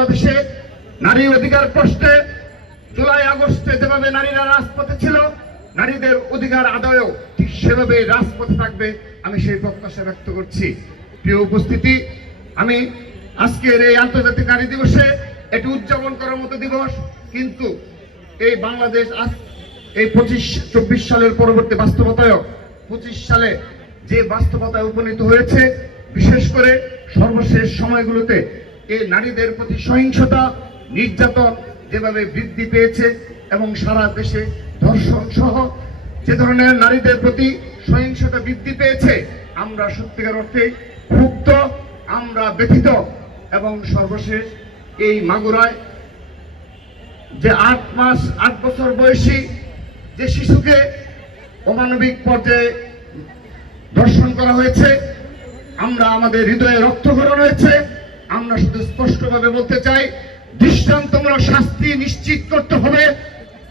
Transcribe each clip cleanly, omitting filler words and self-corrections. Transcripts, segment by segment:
বাংলাদেশে নারী অধিকার প্রশ্নে জুলাই আগস্টে যেভাবে নারীরা রাজপথে ছিল, নারীদের অধিকার আদায়েও ঠিক সেভাবে রাজপথে থাকবে, আমি সেই প্রত্যাশা ব্যক্ত করছি। প্রিয় উপস্থিতি, আমি আজকের এই আন্তর্জাতিক নারী দিবসে এটি উদযাপন করার মতো দিবস, কিন্তু এই বাংলাদেশ আজ এই 25-24 সালের পরবর্তী বাস্তবতায় 25 সালে যে বাস্তবতায় উপনীত হয়েছে, বিশেষ করে সর্বশেষ সময়গুলোতে এই নারীদের প্রতি সহিংসতা, নির্যাতন যেভাবে বৃদ্ধি পেয়েছে এবং সারা দেশে ধর্ষণ সহ যে ধরনের নারীদের প্রতি সহিংসতা বৃদ্ধি পেয়েছে, আমরা সত্যিকার অর্থে ক্ষুব্ধ, আমরা ব্যথিত। এবং সর্বশেষ এই মাগুরায় যে 8 বছর বয়সী যে শিশুকে অমানবিক পর্যায়ে ধর্ষণ করা হয়েছে, আমরা আমাদের হৃদয়ে রক্তক্ষরণ হয়েছে। আমরা শুধু স্পষ্টভাবে বলতে চাই, দৃষ্টান্তমূলক শাস্তি নিশ্চিত করতে হবে।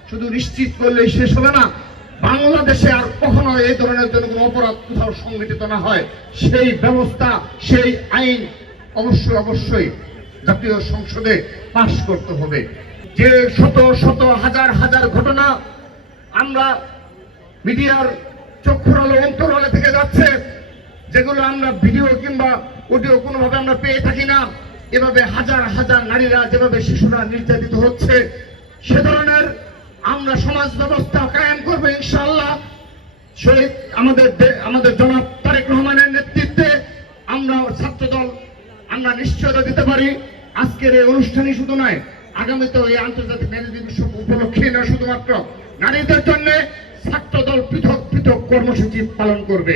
শুধু নিশ্চিত করলেই শেষ হবে না, বাংলাদেশে আর কখনো এই ধরনের জন্য কোনো অপরাধ কোথাও সংঘটিত না হয়, সেই ব্যবস্থা, সেই আইন অবশ্যই জাতীয় সংসদে পাশ করতে হবে। যে শত শত হাজার হাজার ঘটনা আমরা মিডিয়ার চক্ষুর আলো অন্তরালে থেকে যাচ্ছে, যেগুলো আমরা ভিডিও কিংবা অডিও কোনোভাবে আমরা পেয়ে থাকি না, এভাবে হাজার হাজার নারীরা যেভাবে শিশুরা নির্যাতিত হচ্ছে, সে ধরনের আমরা সমাজ ব্যবস্থা কায়েম করবো ইনশাআল্লাহ। শহীদ আমাদের জনাব তারেক রহমানের নেতৃত্বে আমরা ছাত্রদল আমরা নিশ্চয়তা দিতে পারি, আজকের এই অনুষ্ঠানই শুধু নয়, আগামীতেও এই আন্তর্জাতিক নারী দিবস উপলক্ষে না শুধুমাত্র নারীদের জন্য ছাত্রদল পৃথক পৃথক কর্মসূচি পালন করবে।